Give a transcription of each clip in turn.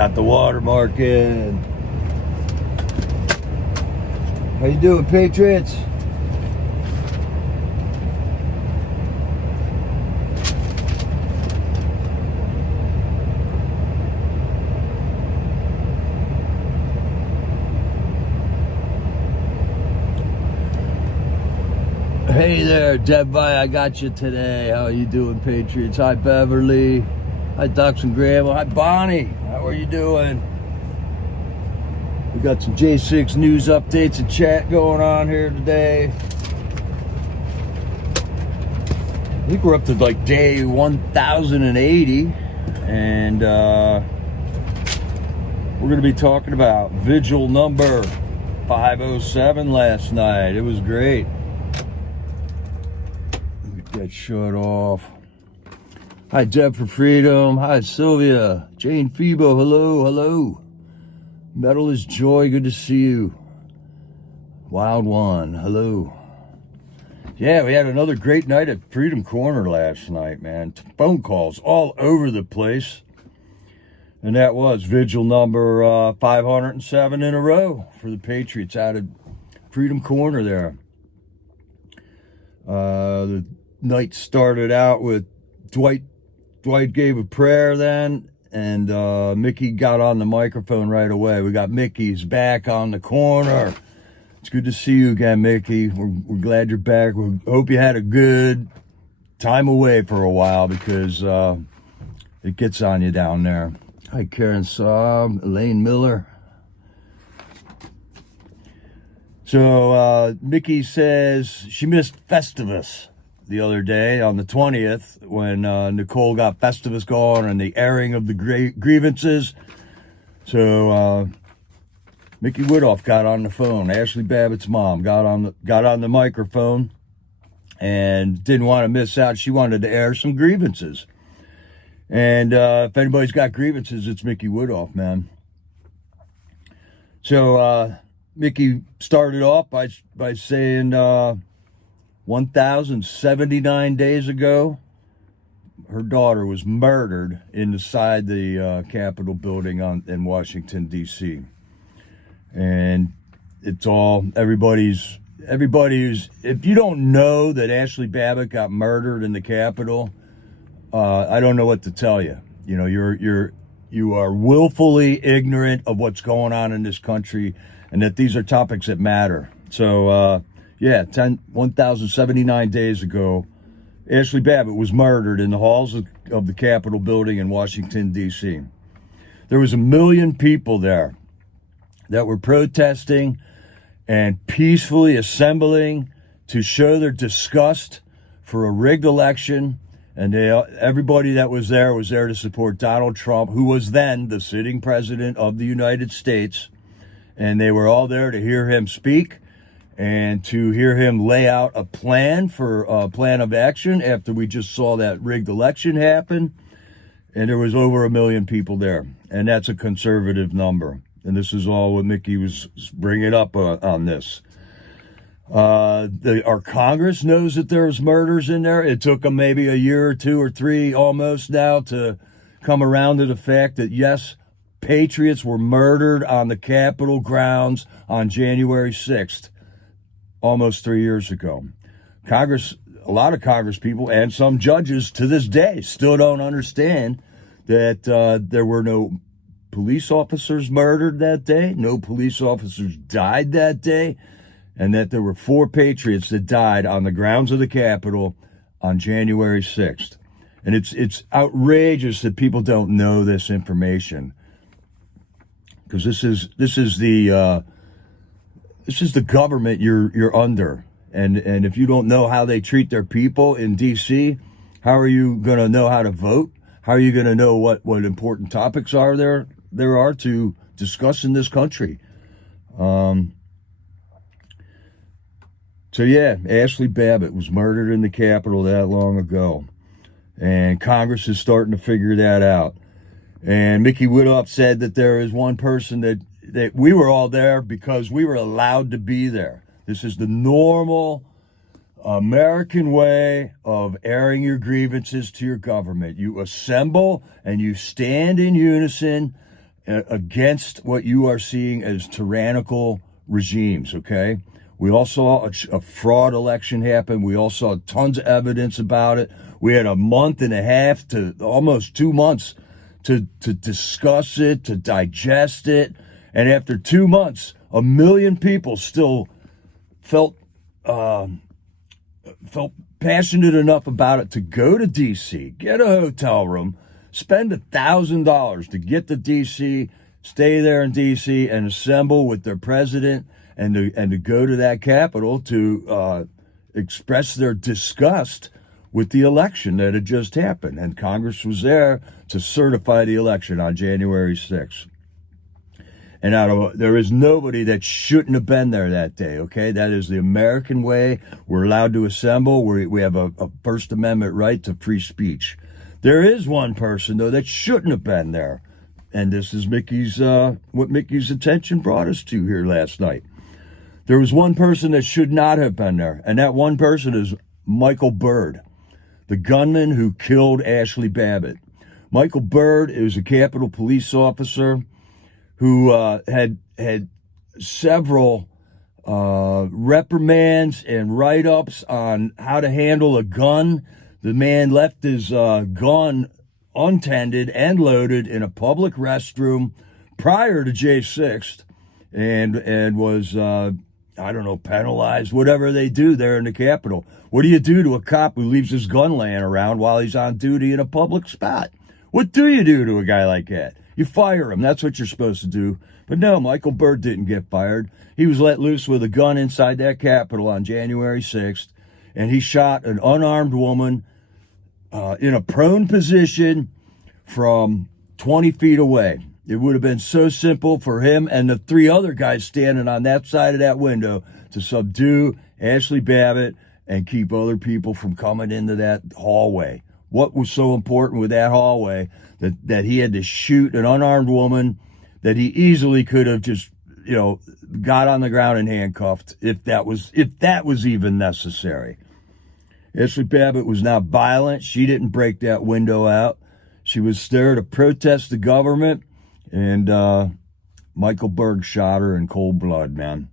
Got the watermark in. How you doing, Patriots? Hey there, Deb. I got you today. How you doing, Patriots? Hi, Beverly. Hi, Ducks and Gravel. Hi, Bonnie. How are you doing? We got some J6 news updates and chat going on here today. I think we're up to like day 1080, and we're going to be talking about Vigil number 507 last night. It was great. Get that shut off. Hi, Deb for Freedom. Hi, Sylvia. Jane Febo. Hello, hello. Metal is Joy. Good to see you. Wild One. Hello. Yeah, we had another great night at Freedom Corner last night, man. Phone calls all over the place. And that was Vigil number 507 in a row for the Patriots out of Freedom Corner there. The night started out with Dwight gave a prayer then, and Mickey got on the microphone right away. We got Mickey's back on the corner. It's good to see you again, Mickey. We're glad you're back. We hope you had a good time away for a while, because it gets on you down there. Hi, Karen Saab, Elaine Miller. So Mickey says she missed Festivus the other day on the 20th when Nicole got Festivus going and the airing of the grievances. So Mickey Woodhoff got on the phone. ASHLI Babbitt's mom got on the microphone and didn't want to miss out. She wanted to air some grievances. And if anybody's got grievances, it's Mickey Woodhoff, man. So Mickey started off by saying 1,079 days ago, her daughter was murdered inside the Capitol building in Washington, D.C. And it's all, everybody's, if you don't know that ASHLI Babbitt got murdered in the Capitol, I don't know what to tell you. You know, you are willfully ignorant of what's going on in this country, and that these are topics that matter. So, yeah, 1,079 days ago, ASHLI Babbitt was murdered in the halls of the Capitol building in Washington, D.C. There was 1 million people there that were protesting and peacefully assembling to show their disgust for a rigged election. And everybody that was there to support Donald Trump, who was then the sitting president of the United States. And they were all there to hear him speak and to hear him lay out a plan of action after we just saw that rigged election happen. And there was over 1 million people there. And that's a conservative number. And this is all what Mickey was bringing up on this. Our Congress knows that there's murders in there. It took them maybe a year or 2 or 3 almost now to come around to the fact that, yes, Patriots were murdered on the Capitol grounds on January 6th, almost 3 years ago. Congress, a lot of Congress people and some judges to this day still don't understand that there were no police officers murdered that day, no police officers died that day, and that there were 4 Patriots that died on the grounds of the Capitol on January 6th. And it's outrageous that people don't know this information, because this is the government you're under, and if you don't know how they treat their people in D.C., how are you going to know how to vote? How are you going to know what important topics are there are to discuss in this country? So yeah, ASHLI Babbitt was murdered in the Capitol that long ago, and Congress is starting to figure that out. And Mickey Woodhoff said that there is one person that we were all there because we were allowed to be there. This is the normal American way of airing your grievances to your government. You assemble and you stand in unison against what you are seeing as tyrannical regimes, okay? We all saw a fraud election happen. We all saw tons of evidence about it. We had a month and a half to almost 2 months to discuss it, to digest it. And after 2 months, 1 million people still felt passionate enough about it to go to D.C., get a hotel room, spend $1,000 to get to D.C., stay there in D.C., and assemble with their president and to go to that Capitol to express their disgust with the election that had just happened. And Congress was there to certify the election on January 6th. And there is nobody that shouldn't have been there that day, okay? That is the American way. We're allowed to assemble. We have a First Amendment right to free speech. There is one person, though, that shouldn't have been there. And this is what Mickey's attention brought us to here last night. There was one person that should not have been there, and that one person is Michael Byrd, the gunman who killed ASHLI Babbitt. Michael Byrd is a Capitol police officer who had several reprimands and write-ups on how to handle a gun. The man left his gun untended and loaded in a public restroom prior to J 6th and was, penalized, whatever they do there in the Capitol. What do you do to a cop who leaves his gun laying around while he's on duty in a public spot? What do you do to a guy like that? You fire him. That's what you're supposed to do. But no, Michael Byrd didn't get fired. He was let loose with a gun inside that Capitol on January 6th, and he shot an unarmed woman in a prone position from 20 feet away. It would have been so simple for him and the 3 other guys standing on that side of that window to subdue ASHLI Babbitt and keep other people from coming into that hallway. What was so important with that hallway that he had to shoot an unarmed woman that he easily could have just, got on the ground and handcuffed if that was even necessary. ASHLI Babbitt was not violent. She didn't break that window out. She was there to protest the government, and Michael Byrd shot her in cold blood, man.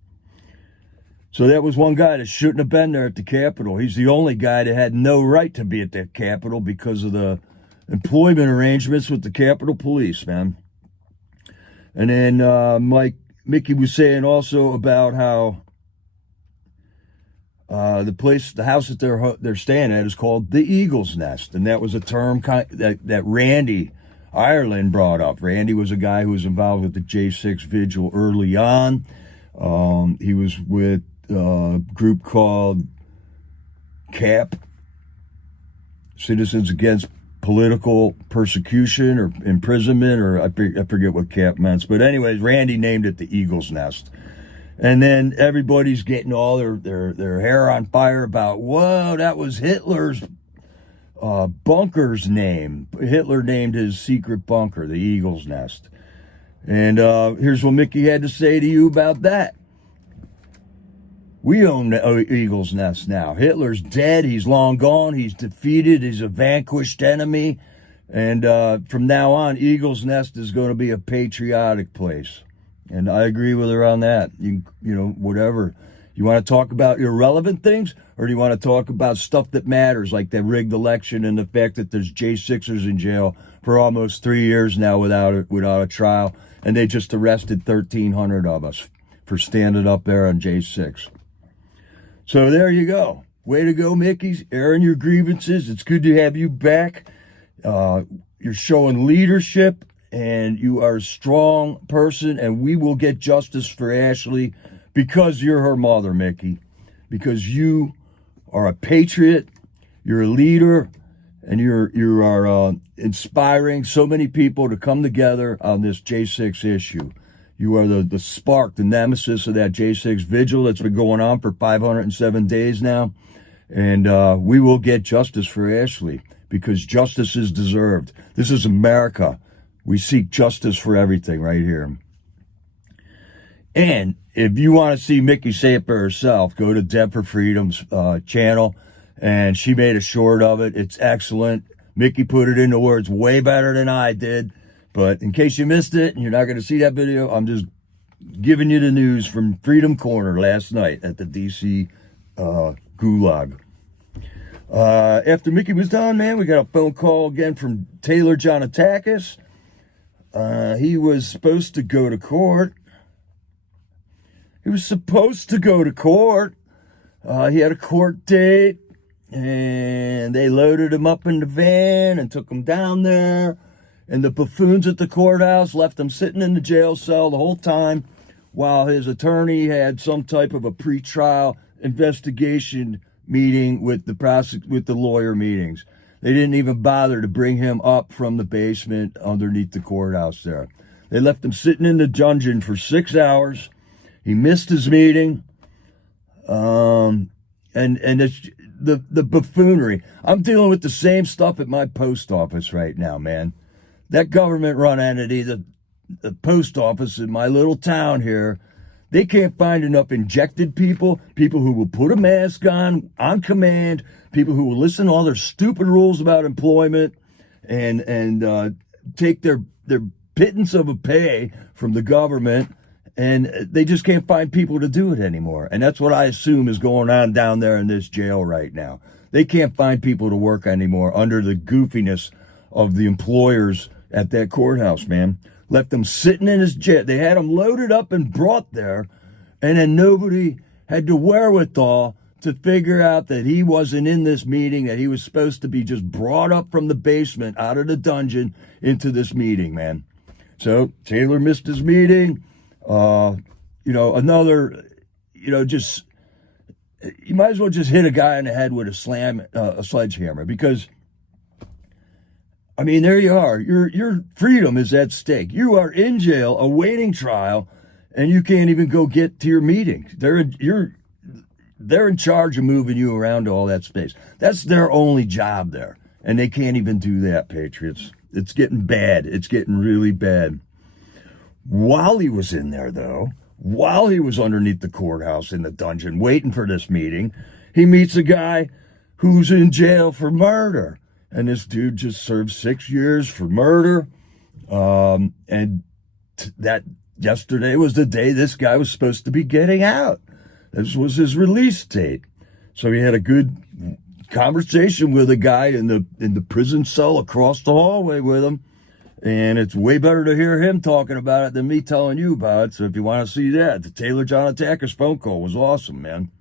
So that was one guy that shouldn't have been there at the Capitol. He's the only guy that had no right to be at the Capitol because of the employment arrangements with the Capitol Police, man. And then Mickey was saying also about how the house that they're staying at is called the Eagle's Nest, and that was a term that Randy Ireland brought up. Randy was a guy who was involved with the J6 Vigil early on. He was with a group called CAP, Citizens Against Political Persecution or Imprisonment, or I forget what CAP meant. But anyways, Randy named it the Eagle's Nest. And then everybody's getting all their hair on fire about, whoa, that was Hitler's bunker's name. Hitler named his secret bunker the Eagle's Nest. And here's what Mickey had to say to you about that. We own the Eagle's Nest now. Hitler's dead. He's long gone. He's defeated. He's a vanquished enemy. And from now on, Eagle's Nest is going to be a patriotic place. And I agree with her on that. Whatever. You want to talk about irrelevant things, or do you want to talk about stuff that matters, like the rigged election and the fact that there's J6ers in jail for almost 3 years now without a trial, and they just arrested 1,300 of us for standing up there on J6. So there you go. Way to go, Mickey's. Airing your grievances. It's good to have you back. You're showing leadership, and you are a strong person, and we will get justice for ASHLI because you're her mother, Mickey. Because you are a patriot, you're a leader, and you are inspiring so many people to come together on this J6 issue. You are the spark, the nemesis of that J6 vigil that's been going on for 507 days now. And we will get justice for ASHLI because justice is deserved. This is America. We seek justice for everything right here. And if you want to see Mickey say it for herself, go to Deb for Freedom's channel, and she made a short of it. It's excellent. Mickey put it into words way better than I did. But in case you missed it and you're not going to see that video, I'm just giving you the news from Freedom Corner last night at the DC Gulag. After Mickey was done, man, we got a phone call again from Taylor Jonatakis. He was supposed to go to court. He had a court date, and they loaded him up in the van and took him down there. And the buffoons at the courthouse left him sitting in the jail cell the whole time while his attorney had some type of a pretrial investigation meeting with the lawyer meetings. They didn't even bother to bring him up from the basement underneath the courthouse there. They left him sitting in the dungeon for 6 hours. He missed his meeting. And it's the buffoonery. I'm dealing with the same stuff at my post office right now, man. That government-run entity, the post office in my little town here, they can't find enough injected people who will put a mask on command, people who will listen to all their stupid rules about employment and take their pittance of a pay from the government, and they just can't find people to do it anymore. And that's what I assume is going on down there in this jail right now. They can't find people to work anymore under the goofiness of the employers at that courthouse, man. Left them sitting in his jail. They had him loaded up and brought there, and then nobody had the wherewithal to figure out that he wasn't in this meeting, that he was supposed to be just brought up from the basement out of the dungeon into this meeting, man. So Taylor missed his meeting. Just you might as well just hit a guy in the head with a sledgehammer, because I mean, there you are. Your freedom is at stake. You are in jail awaiting trial, and you can't even go get to your meeting. They're in charge of moving you around to all that space. That's their only job there, and they can't even do that, Patriots. It's getting bad. It's getting really bad. While he was in there, though, while he was underneath the courthouse in the dungeon waiting for this meeting, he meets a guy who's in jail for murder. And this dude just served 6 years for murder. That yesterday was the day this guy was supposed to be getting out. This was his release date. So he had a good conversation with a guy in the prison cell across the hallway with him. And it's way better to hear him talking about it than me telling you about it. So if you want to see that, the Taylor Jonatakis phone call was awesome, man.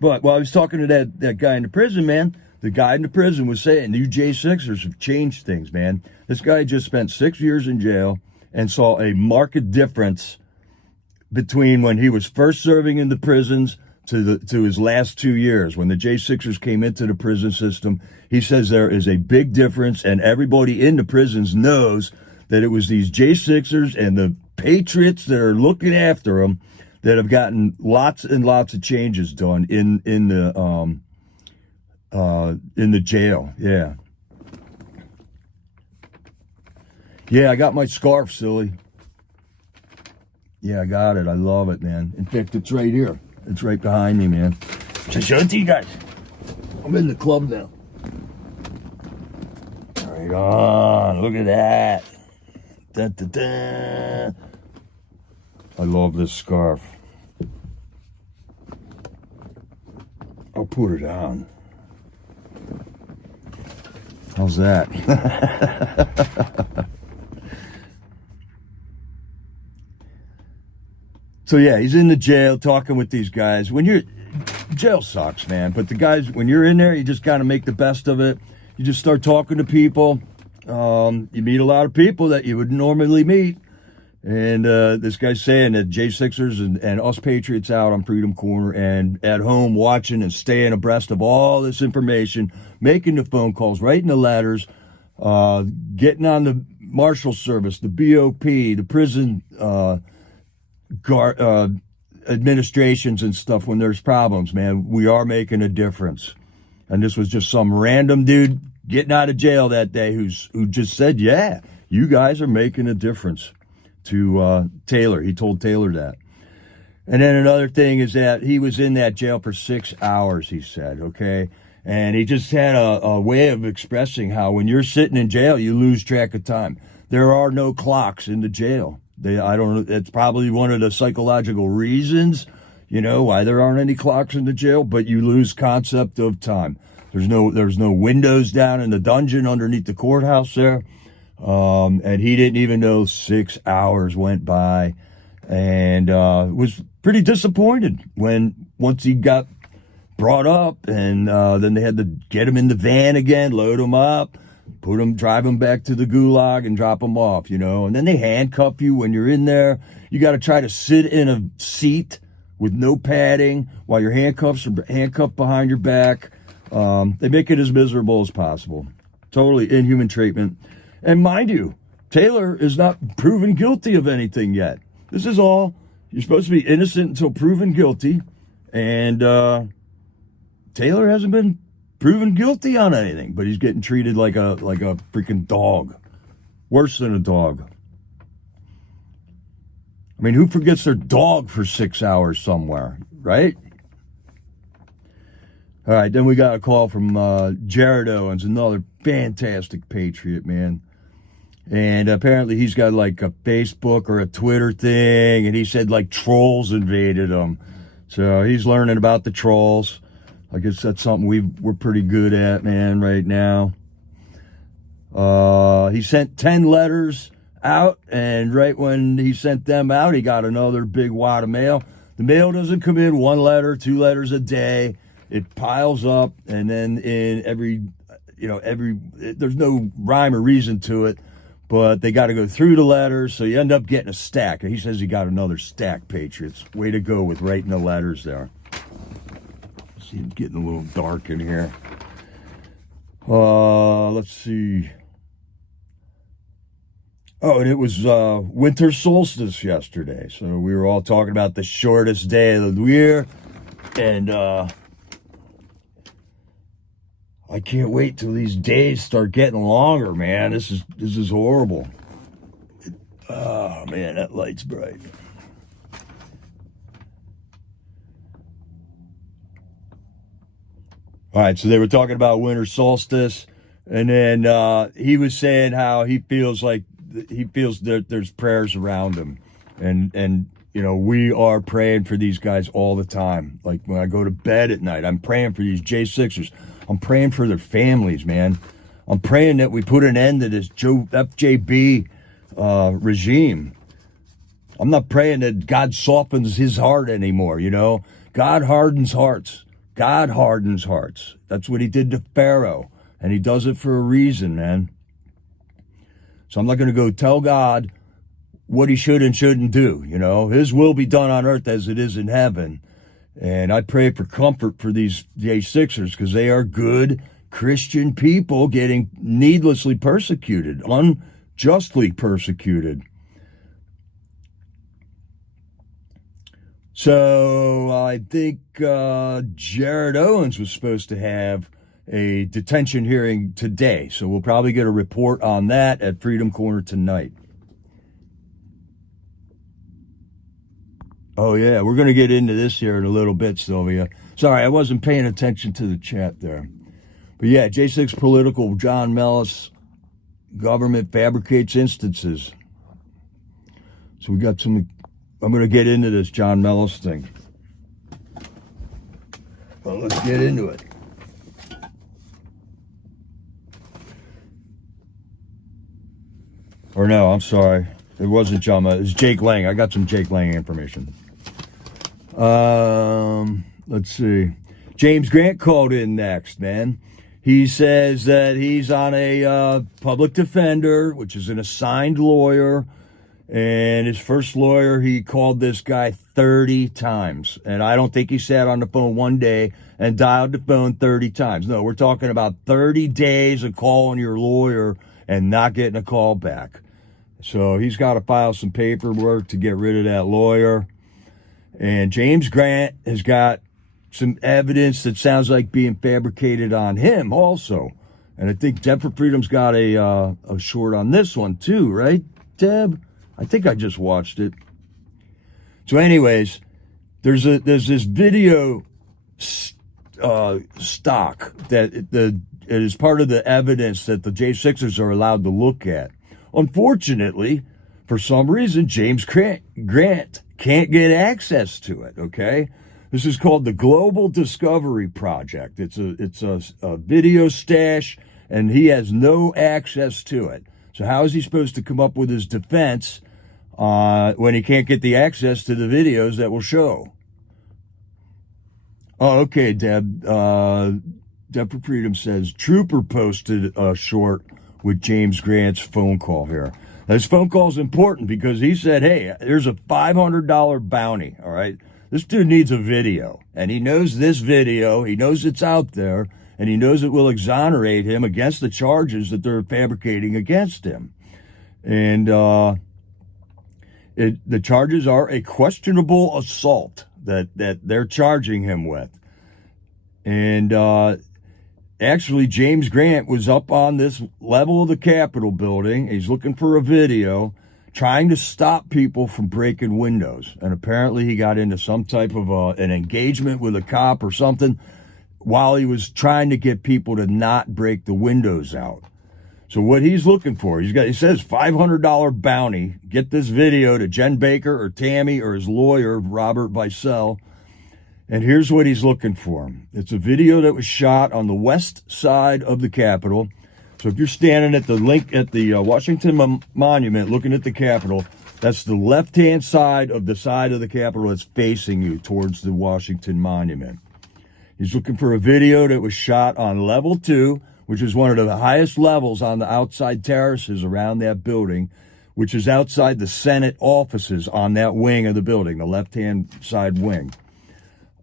But while I was talking to that guy in the prison, man, the guy in the prison was saying, you J6ers have changed things, man. This guy just spent 6 years in jail and saw a marked difference between when he was first serving in the prisons to his last 2 years. When the J6ers came into the prison system, he says there is a big difference, and everybody in the prisons knows that it was these J6ers and the patriots that are looking after them that have gotten lots and lots of changes done in the jail. Yeah. Yeah, I got my scarf, silly. Yeah, I got it. I love it, man. In fact, it's right here. It's right behind me, man. Just show it to you guys. I'm in the club now. Right on. Look at that. Da, da, da. I love this scarf. I'll put it on. How's that? So yeah, he's in the jail talking with these guys. Jail sucks, man. But the guys, when you're in there, you just gotta make the best of it. You just start talking to people. You meet a lot of people that you would normally meet. And this guy's saying that J6ers and us Patriots out on Freedom Corner and at home watching and staying abreast of all this information, making the phone calls, writing the letters, getting on the Marshal Service, the BOP, the prison administrations and stuff when there's problems, man. We are making a difference. And this was just some random dude getting out of jail that day who just said, yeah, you guys are making a difference. To Taylor. He told Taylor that. And then another thing is that he was in that jail for 6 hours, he said, okay? And he just had a way of expressing how when you're sitting in jail, you lose track of time. There are no clocks in the jail. I don't know, it's probably one of the psychological reasons, why there aren't any clocks in the jail, but you lose concept of time. There's no windows down in the dungeon underneath the courthouse there. And he didn't even know 6 hours went by, and was pretty disappointed once he got brought up, and then they had to get him in the van again, load him up, drive him back to the gulag and drop him off, and then they handcuff you when you're in there. You got to try to sit in a seat with no padding while your handcuffs are handcuffed behind your back. They make it as miserable as possible. Totally inhuman treatment. And mind you, Taylor is not proven guilty of anything yet. This is all, you're supposed to be innocent until proven guilty, and Taylor hasn't been proven guilty on anything, but he's getting treated like a freaking dog. Worse than a dog. I mean, who forgets their dog for 6 hours somewhere, right? All right, then we got a call from Jared Owens, another fantastic patriot, man. And apparently he's got like a Facebook or a Twitter thing, and he said like trolls invaded him. So he's learning about the trolls. I guess that's something we're pretty good at, man, right now. He sent 10 letters out, and right when he sent them out, he got another big wad of mail. The mail doesn't come in 1 letter, 2 letters a day. It piles up, and then in there's no rhyme or reason to it, but they got to go through the letters, so you end up getting a stack. He says he got another stack, Patriots. Way to go with writing the letters there. See, it's getting a little dark in here. Let's see. Oh, and it was winter solstice yesterday, so we were all talking about the shortest day of the year, and I can't wait till these days start getting longer, man. This is horrible. Oh man, that light's bright. All right, so they were talking about winter solstice, and then he was saying how he feels that there's prayers around him, and we are praying for these guys all the time. Like when I go to bed at night, I'm praying for these J6ers. I'm praying for their families, man. I'm praying that we put an end to this FJB regime. I'm not praying that God softens his heart anymore, God hardens hearts. God hardens hearts. That's what he did to Pharaoh, and he does it for a reason, man. So I'm not going to go tell God what he should and shouldn't do, His will be done on earth as it is in heaven. And I pray for comfort for these J6ers because they are good Christian people getting needlessly persecuted, unjustly persecuted. So I think Jared Owens was supposed to have a detention hearing today. So we'll probably get a report on that at Freedom Corner tonight. Oh, yeah, we're going to get into this here in a little bit, Sylvia. Sorry, I wasn't paying attention to the chat there. But yeah, J6 political, John Mellis, government fabricates instances. So we got I'm going to get into this John Mellis thing. Well, let's get into it. Or no, I'm sorry. It wasn't John Mellis. It was Jake Lang. I got some Jake Lang information. Let's see. James Grant called in next, man. He says that he's on a public defender, which is an assigned lawyer. And his first lawyer, he called this guy 30 times. And I don't think he sat on the phone one day and dialed the phone 30 times. No, we're talking about 30 days of calling your lawyer and not getting a call back. So he's got to file some paperwork to get rid of that lawyer. And James Grant has got some evidence that sounds like being fabricated on him also. And I think Deb for Freedom's got a short on this one too, right, Deb? I think I just watched it. So anyways, there's this video stock that it is part of the evidence that the J6ers are allowed to look at. Unfortunately, for some reason, James Grant can't get access to it, okay? This is called the Global Discovery Project. It's a video stash, and he has no access to it. So how is he supposed to come up with his defense when he can't get the access to the videos that will show? Oh, okay, Deb. Deb for Freedom says, Trooper posted a short with James Grant's phone call here. This phone call is important because he said, hey, there's a $500 bounty, all right? This dude needs a video, and he knows this video. He knows it's out there, and he knows it will exonerate him against the charges that they're fabricating against him. And the charges are a questionable assault that they're charging him with. And actually, James Grant was up on this level of the Capitol building. He's looking for a video, trying to stop people from breaking windows. And apparently he got into some type of an engagement with a cop or something while he was trying to get people to not break the windows out. So what he's looking for, he says $500 bounty. Get this video to Jen Baker or Tammy or his lawyer, Robert Vicel. And here's what he's looking for. It's a video that was shot on the west side of the Capitol. So if you're standing at the Washington Monument looking at the Capitol, that's the left-hand side of the Capitol that's facing you towards the Washington Monument. He's looking for a video that was shot on level 2, which is one of the highest levels on the outside terraces around that building, which is outside the Senate offices on that wing of the building, the left-hand side wing.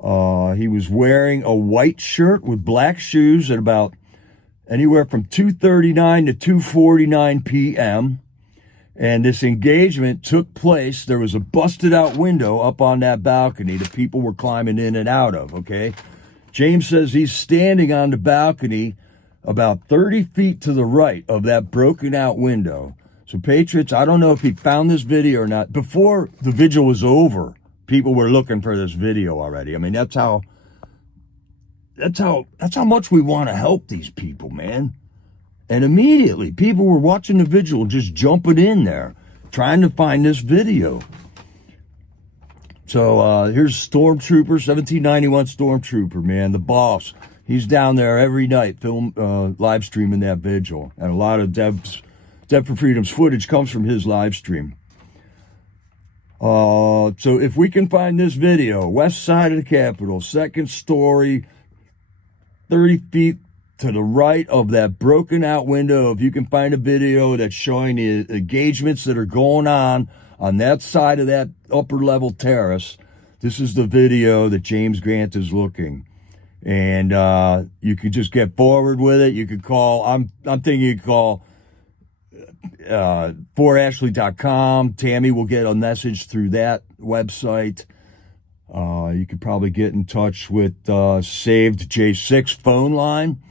He was wearing a white shirt with black shoes at about anywhere from 2:39 to 2:49 p.m. And this engagement took place. There was a busted out window up on that balcony that people were climbing in and out of, okay? James says he's standing on the balcony about 30 feet to the right of that broken out window. So Patriots, I don't know if he found this video or not. Before the vigil was over, people were looking for this video already. I mean, that's how much we want to help these people, man. And immediately, people were watching the vigil, just jumping in there, trying to find this video. So here's Stormtrooper, 1791 Stormtrooper, man, the boss. He's down there every night, live streaming that vigil. And a lot of Deb for Freedom's footage comes from his live stream. So if we can find this video, west side of the Capitol, second story, 30 feet to the right of that broken out window, if you can find a video that's showing the engagements that are going on that side of that upper level terrace, this is the video that James Grant is looking. And you could just get forward with it. You could call, I'm thinking you could call 4ashli.com. Tammy will get a message through that website. You could probably get in touch with Saved J6 phone line,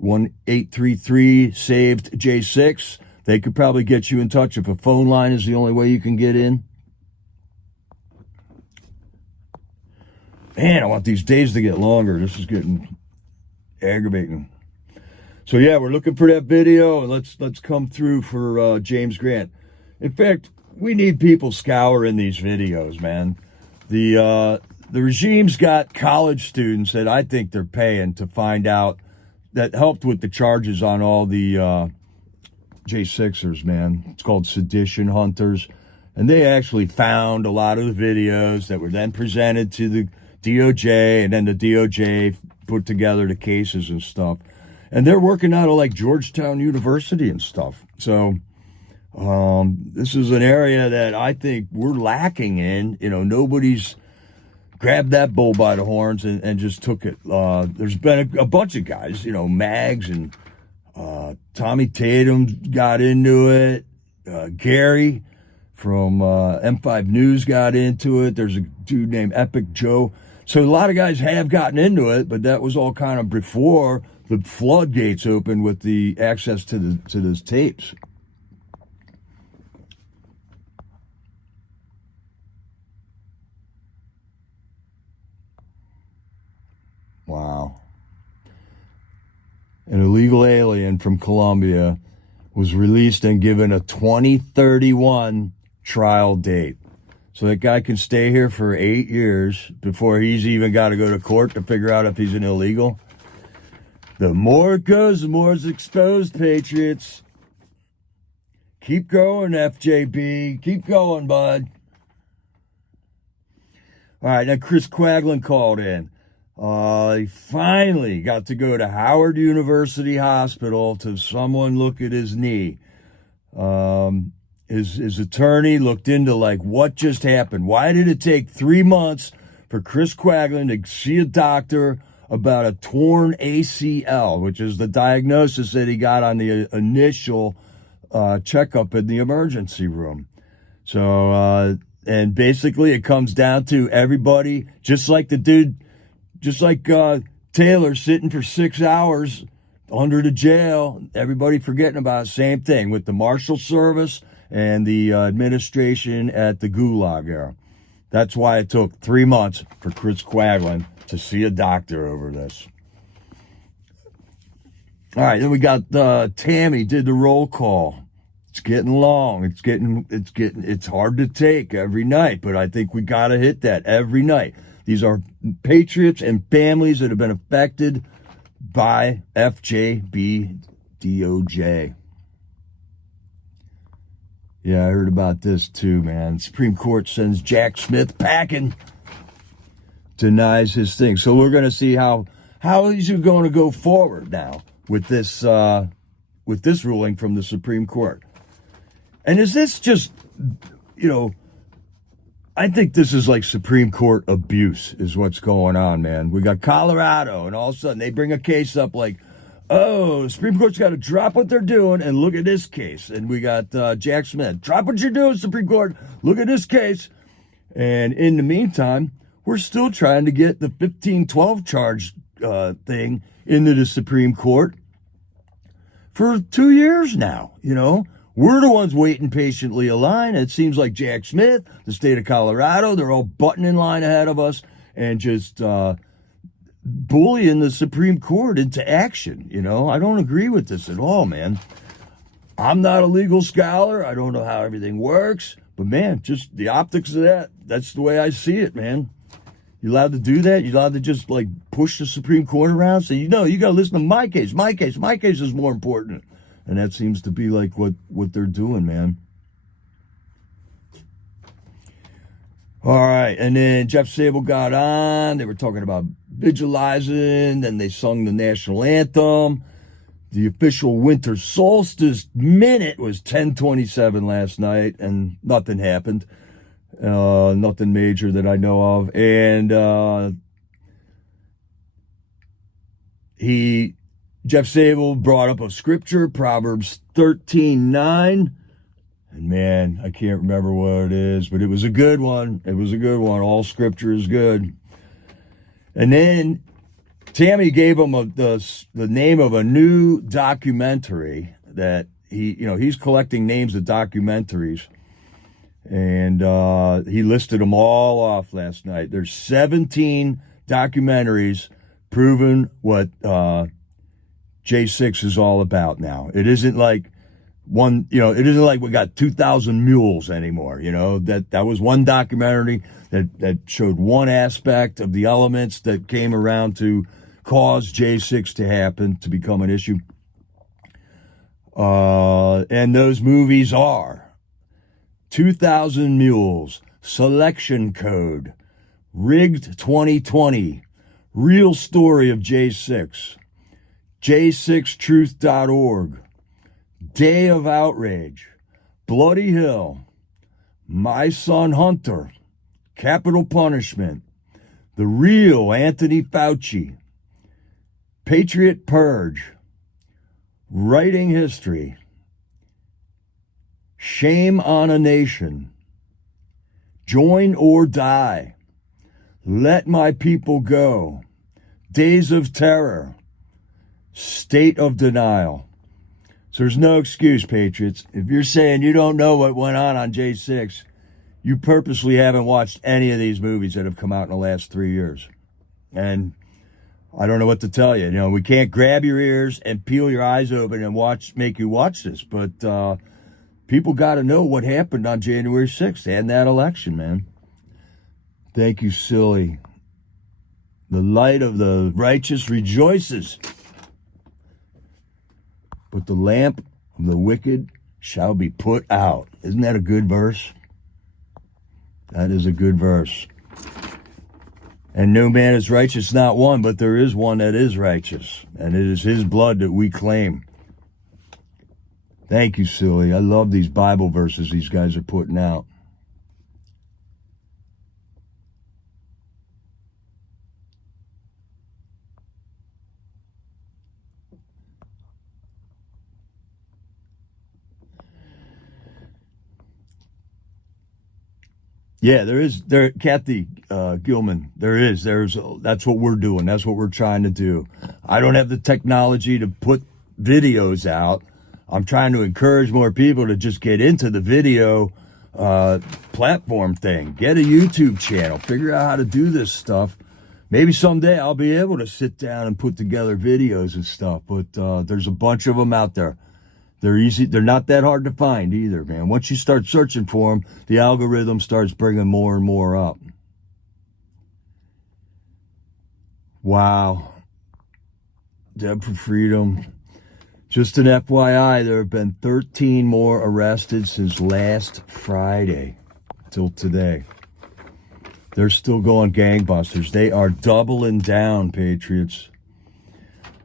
1-833-SAVED-J6. They could probably get you in touch if a phone line is the only way you can get in. Man, I want these days to get longer. This is getting aggravating. So yeah, we're looking for that video, and let's come through for James Grant. In fact, we need people scouring these videos, man. The regime's got college students that I think they're paying to find out, that helped with the charges on all the J6ers, man. It's called sedition hunters. And they actually found a lot of the videos that were then presented to the DOJ, and then the DOJ put together the cases and stuff. And they're working out of like Georgetown University and stuff. So this is an area that I think we're lacking in. You know, nobody's grabbed that bull by the horns and just took it. There's been a bunch of guys, you know, Mags and Tommy Tatum got into it. Gary from M5 News got into it. There's a dude named Epic Joe. So a lot of guys have gotten into it, but that was all kind of before the floodgates opened with the access to those tapes. Wow. illegal alien from Colombia was released and given a 2031 trial date. So that guy can stay here for 8 years before he's even got to go to court to figure out if he's an illegal. The more it goes, the more it's exposed, Patriots. Keep going, FJB. Keep going, bud. All right, now Chris Quaglin called in. He finally got to go to Howard University Hospital to someone look at his knee. His attorney looked into, like, what just happened. Why did it take 3 months for Chris Quaglin to see a doctor about a torn ACL, which is the diagnosis that he got on the initial checkup in the emergency room? So, and basically it comes down to everybody, just like Taylor sitting for 6 hours under the jail, everybody forgetting about it. Same thing with the Marshal Service and the administration at the Gulag era. That's why it took 3 months for Chris Quaglin to see a doctor over this. All right, then we got Tammy did the roll call. It's getting long. It's hard to take every night, but I think we got to hit that every night. These are patriots and families that have been affected by FJB DOJ. Yeah, I heard about this too, man. Supreme Court sends Jack Smith packing, denies his thing. So we're going to see how he's going to go forward now with this ruling from the Supreme Court. And is this just, I think this is like Supreme Court abuse is what's going on, man. We got Colorado, and all of a sudden they bring a case up like, oh, the Supreme Court's got to drop what they're doing and look at this case. And we got Jack Smith, drop what you're doing, Supreme Court, look at this case. And in the meantime, we're still trying to get the 1512 charge thing into the Supreme Court for 2 years now, We're the ones waiting patiently in line. It seems like Jack Smith, the state of Colorado, they're all butting in line ahead of us and just bullying the Supreme Court into action. I don't agree with this at all, man. I'm not a legal scholar. I don't know how everything works. But, man, just the optics of that's the way I see it, man. You allowed to do that? You allowed to just, push the Supreme Court around? Say, you got to listen to my case. My case is more important. And that seems to be what they're doing, man. All right. And then Jeff Sable got on. They were talking about vigilizing. Then they sung the national anthem. The official winter solstice minute was 10:27 last night, and nothing happened. Nothing major that I know of. And Jeff Sable brought up a scripture, Proverbs 13:9. And man, I can't remember what it is, but it was a good one. All scripture is good. And then Tammy gave him the name of a new documentary that he's collecting names of documentaries. And he listed them all off last night. There's 17 documentaries proving what J6 is all about now. It isn't like it isn't like we got 2,000 mules anymore. That was one documentary that showed one aspect of the elements that came around to cause J6 to become an issue. And those movies are 2,000 Mules, Selection Code, Rigged 2020, Real Story of J6, J6truth.org, Day of Outrage, Bloody Hill, My Son Hunter, Capital Punishment, The Real Anthony Fauci, Patriot Purge, Writing History, Shame on a Nation, Join or Die, Let My People Go, Days of Terror, State of Denial. So there's no excuse, Patriots. If you're saying you don't know what went on J6, you purposely haven't watched any of these movies that have come out in the last 3 years. And I don't know what to tell you. You know, we can't grab your ears and peel your eyes open and make you watch this, but people got to know what happened on January 6th and that election, man. Thank you, silly. The light of the righteous rejoices, but the lamp of the wicked shall be put out. Isn't that a good verse? That is a good verse. And no man is righteous, not one, but there is one that is righteous. And it is his blood that we claim. Thank you, silly. I love these Bible verses these guys are putting out. Yeah, Kathy Gilman, that's what we're doing. That's what we're trying to do. I don't have the technology to put videos out. I'm trying to encourage more people to just get into the video platform thing. Get a YouTube channel. Figure out how to do this stuff. Maybe someday I'll be able to sit down and put together videos and stuff, but there's a bunch of them out there. They're easy. They're not that hard to find either, man. Once you start searching for them, the algorithm starts bringing more and more up. Wow. Deb for Freedom. Just an FYI, there have been 13 more arrested since last Friday till today. They're still going gangbusters. They are doubling down, Patriots.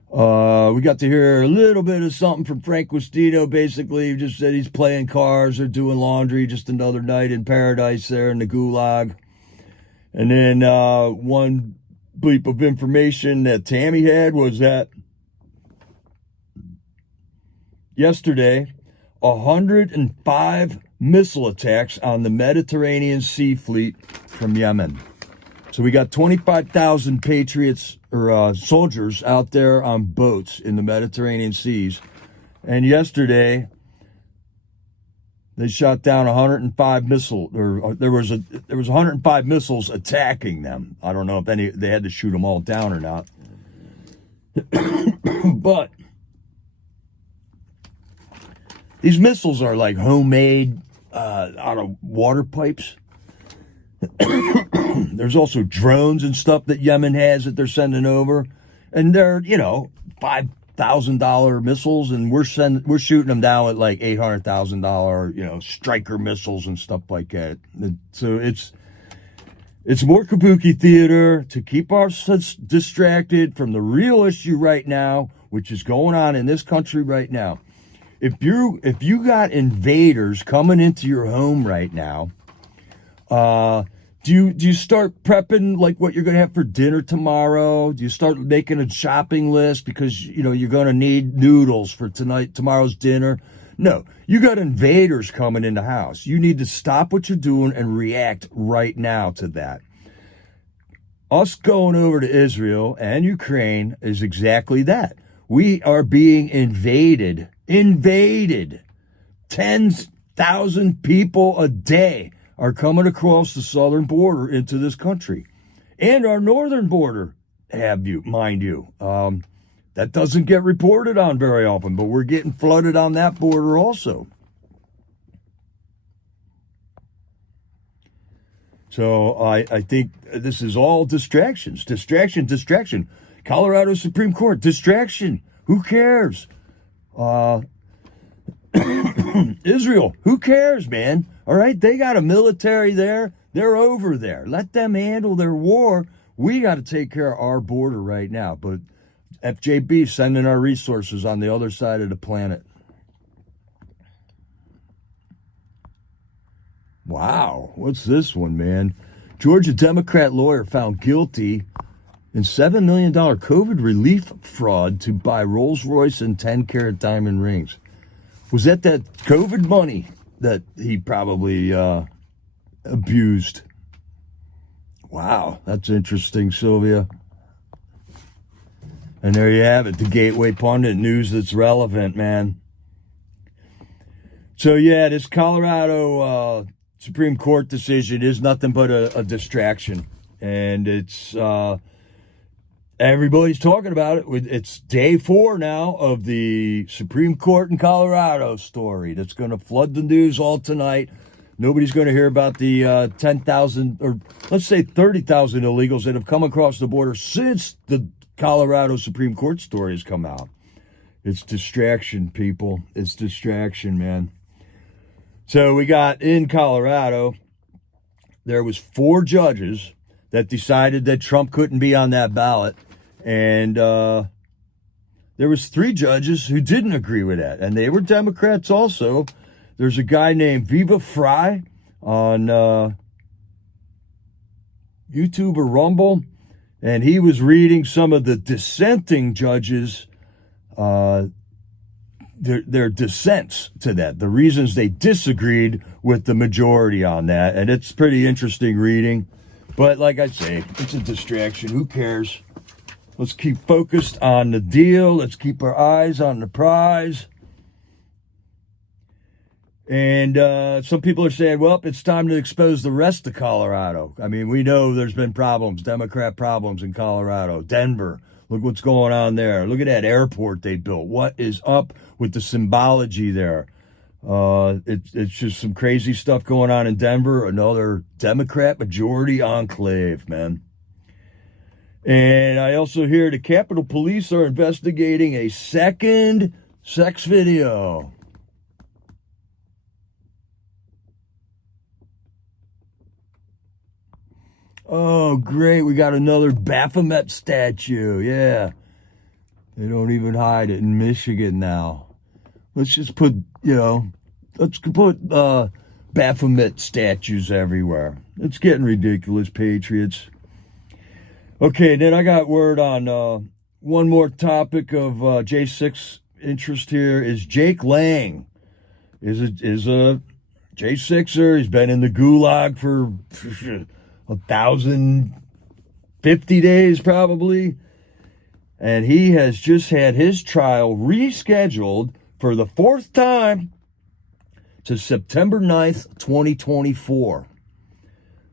We got to hear a little bit of something from Frank Westino. Basically, he just said he's playing cards or doing laundry, just another night in paradise there in the gulag. And then one bleep of information that Tammy had was that yesterday, 105 missile attacks on the Mediterranean Sea Fleet from Yemen. So we got 25,000 Patriots or soldiers out there on boats in the Mediterranean seas. And yesterday, they shot down 105 missiles, or there was 105 missiles attacking them. I don't know if they had to shoot them all down or not. But these missiles are like homemade out of water pipes. There's also drones and stuff that Yemen has that they're sending over, and they're $5,000 missiles, and we're shooting them down with like $800,000 Striker missiles and stuff like that. So it's more kabuki theater to keep us distracted from the real issue right now, which is going on in this country right now. If you got invaders coming into your home right now, do you start prepping like what you're going to have for dinner tomorrow? Do you start making a shopping list because you're going to need noodles for tomorrow's dinner? No, you got invaders coming in the house. You need to stop what you're doing and react right now to that. Us going over to Israel and Ukraine is exactly that. We are being invaded. 10,000 people a day are coming across the southern border into this country. And our northern border, mind you. That doesn't get reported on very often, but we're getting flooded on that border also. So I think this is all distractions. Distraction. Colorado Supreme Court, distraction. Who cares? Israel, who cares, man? All right, they got a military there. They're over there. Let them handle their war. We got to take care of our border right now. But FJB sending our resources on the other side of the planet. Wow, what's this one, man? Georgia Democrat lawyer found guilty in $7 million COVID relief fraud to buy Rolls-Royce and 10-carat diamond rings. Was that COVID money that he probably abused? Wow, that's interesting, Sylvia. And there you have it, the Gateway Pundit news that's relevant, man. So yeah, this Colorado Supreme Court decision is nothing but a distraction. And it's everybody's talking about it. It's day 4 now of the Supreme Court in Colorado story that's going to flood the news all tonight. Nobody's going to hear about the 10,000 or let's say 30,000 illegals that have come across the border since the Colorado Supreme Court story has come out. It's distraction, people. It's distraction, man. So we got in Colorado, there was 4 judges that decided that Trump couldn't be on that ballot. And there was 3 judges who didn't agree with that. And they were Democrats also. There's a guy named Viva Fry on YouTube or Rumble. And he was reading some of the dissenting judges, their dissents to that, the reasons they disagreed with the majority on that. And it's pretty interesting reading. But like I say, it's a distraction. Who cares? Let's keep focused on the deal. Let's keep our eyes on the prize. And some people are saying, well, it's time to expose the rest of Colorado. I mean, we know there's been problems, Democrat problems in Colorado. Denver, look what's going on there. Look at that airport they built. What is up with the symbology there? It's just some crazy stuff going on in Denver. Another Democrat majority enclave, man. And I also hear the Capitol Police are investigating a second sex video. Oh, great. We got another Baphomet statue. Yeah. They don't even hide it in Michigan now. Let's just put, let's put Baphomet statues everywhere. It's getting ridiculous, Patriots. Okay, then I got word on one more topic of J6 interest here is Jake Lang is a J6er. He's been in the gulag for 1,050 days probably. And he has just had his trial rescheduled for the 4th time to September 9th, 2024.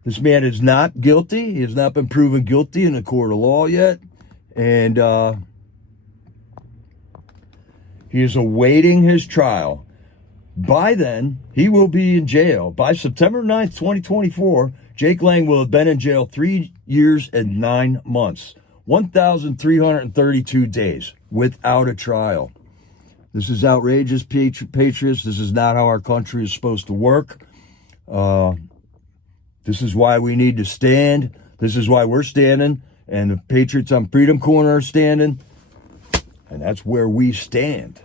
This man is not guilty. He has not been proven guilty in a court of law yet. And he is awaiting his trial. By then, he will be in jail. By September 9th, 2024, Jake Lang will have been in jail 3 years and 9 months. 1,332 days without a trial. This is outrageous, Patriots. This is not how our country is supposed to work. This is why we need to stand. This is why we're standing. And the Patriots on Freedom Corner are standing. And that's where we stand.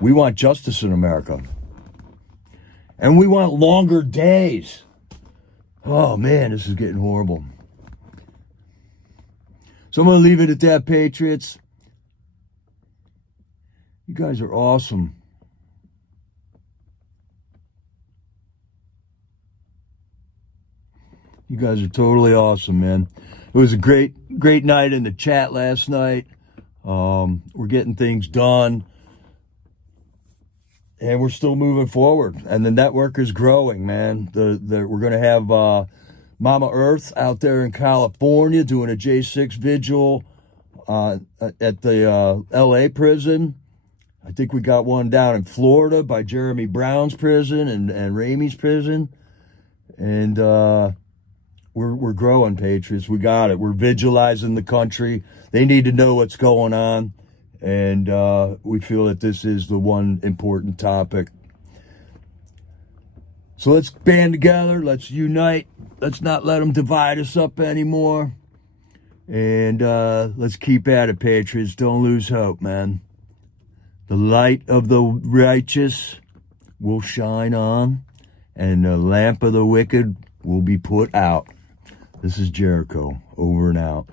We want justice in America. And we want longer days. Oh, man, this is getting horrible. So I'm going to leave it at that, Patriots. You guys are awesome. You guys are totally awesome, man. It was a great night in the chat last night. We're getting things done. And we're still moving forward. And the network is growing, man. We're going to have Mama Earth out there in California doing a J6 vigil at the L.A. prison. I think we got one down in Florida by Jeremy Brown's prison and Ramey's prison. And we're growing, Patriots. We got it. We're vigilizing the country. They need to know what's going on. And we feel that this is the one important topic. So let's band together. Let's unite. Let's not let them divide us up anymore. And let's keep at it, Patriots. Don't lose hope, man. The light of the righteous will shine on, and the lamp of the wicked will be put out. This is Jericho, over and out.